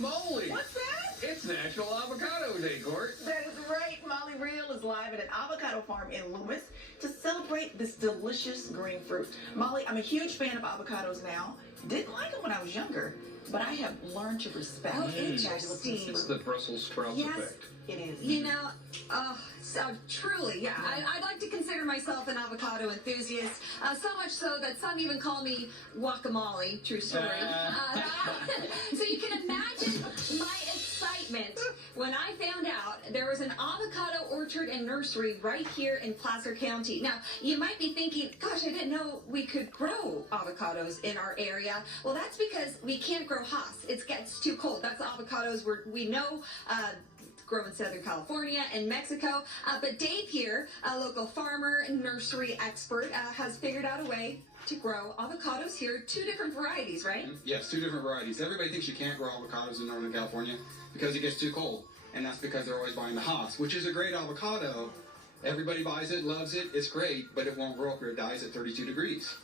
Guacamole. What's that? It's National Avocado Day, Court. That is right. Molly Real is live at an avocado farm in Loomis to celebrate this delicious green fruit. Molly, I'm a huge fan of avocados now. Didn't like them when I was younger, but I have learned to respect Oh, them. interesting. It's the Brussels sprouts Yes. effect. It is. You know, so truly, yeah. I'd like to consider myself an avocado enthusiast, so much so that some even call me guacamole, true story. So you can imagine my excitement when I found out there was an avocado orchard and nursery right here in Placer County. Now, you might be thinking, gosh, I didn't know we could grow avocados in our area. Well, that's because we can't grow Hass. It gets too cold. That's avocados we know grow in Southern California and Mexico. But Dave here, a local farmer and nursery expert, has figured out a way to grow avocados here. 2 different varieties, right? Yes, 2 different varieties. Everybody thinks you can't grow avocados in Northern California because it gets too cold. And that's because they're always buying the Hass, which is a great avocado. Everybody buys it, loves it, it's great, but it won't grow up or it dies at 32 degrees.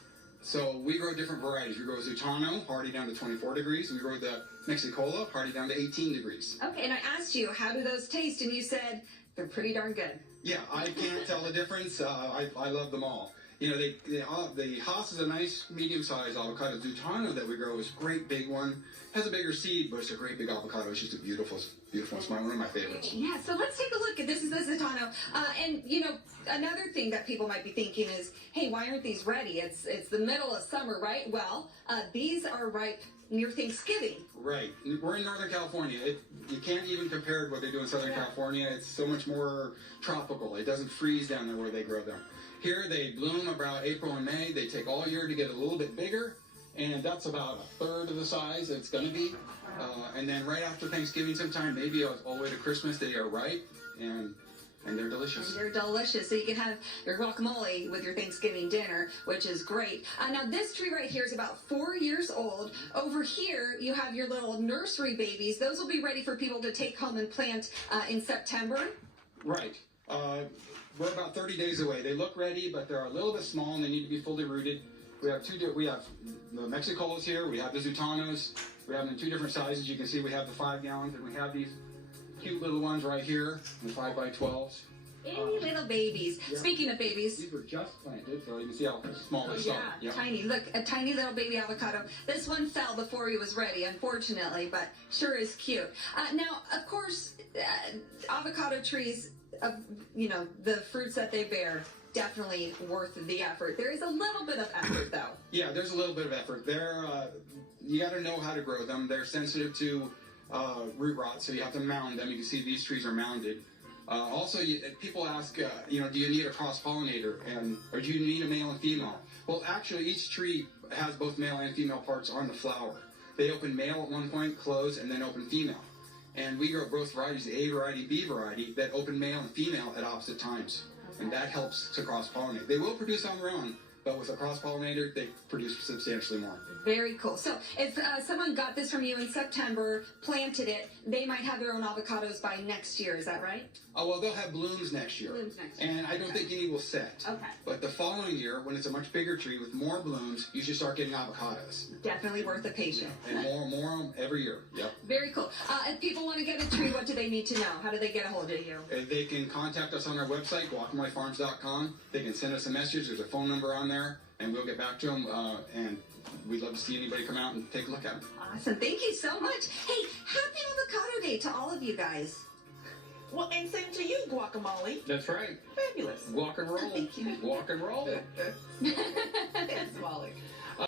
So we grow different varieties. We grow Zutano, hardy down to 24 degrees. We grow the Mexicola, hardy down to 18 degrees. Okay, and I asked you, how do those taste? And you said, they're pretty darn good. Yeah, I can't tell the difference. I love them all. You know, the Hass is a nice medium-sized avocado. Zutano that we grow is a great big one. Has a bigger seed, but it's a great big avocado. It's just a beautiful, beautiful. It's one of my favorites. Yeah, so let's take a look at this. Is the Zutano. And, you know, another thing that people might be thinking is, hey, why aren't these ready? It's the middle of summer, right? Well, these are ripe near Thanksgiving. Right. We're in Northern California. You can't even compare to what they do in Southern California. It's so much more tropical. It doesn't freeze down there where they grow them. Here they bloom about April and May. They take all year to get a little bit bigger, and that's about 1/3 of the size it's going to be. And then right after Thanksgiving sometime, maybe all the way to Christmas, they are ripe, and they're delicious. And they're delicious. So you can have your guacamole with your Thanksgiving dinner, which is great. Now, this tree right here is about 4 years old. Over here, you have your little nursery babies. Those will be ready for people to take home and plant in September. Right. We're about 30 days away. They look ready, but they're a little bit small, and they need to be fully rooted. We have the Mexicolas here. We have the Zutanos. We have them in 2 different sizes. You can see we have the 5 gallons, and we have these cute little ones right here, the 5x12s. Any little babies. Yeah. Speaking of babies. These were just planted, so you can see how small they are. Yeah, tiny. Look, a tiny little baby avocado. This one fell before he was ready, unfortunately, but sure is cute. Now, of course, avocado trees, you know, the fruits that they bear, definitely worth the effort. There is a little bit of effort, though. Yeah, there's a little bit of effort. You got to know how to grow them. They're sensitive to root rot, so you have to mound them. You can see these trees are mounded. Also, people ask, you know, do you need a cross-pollinator, or do you need a male and female? Well, actually, each tree has both male and female parts on the flower. They open male at one point, close, and then open female. And we grow both varieties, the A variety, B variety, that open male and female at opposite times. And that helps to cross-pollinate. They will produce on their own, but with a cross-pollinator, they produce substantially more. Very cool. So if someone got this from you in September, planted it, they might have their own avocados by next year. Is that right? Oh, well, they'll have blooms next year. Blooms next year. And I don't think any will set. Okay. But the following year, when it's a much bigger tree with more blooms, you should start getting avocados. Definitely worth the patience. And more every year. Yep. Very cool. If people want to get a tree, what do they need to know? How do they get a hold of you? They can contact us on our website, guacamolefarms.com. They can send us a message. There's a phone number on there, and we'll get back to them. And we'd love to see anybody come out and take a look at them. Awesome. Thank you so much. Hey, happy Avocado Day to all of you guys. Well, and same to you, Guacamole. That's right. Fabulous. Walk and roll. Thank you. Walk and roll. Thanks, Molly.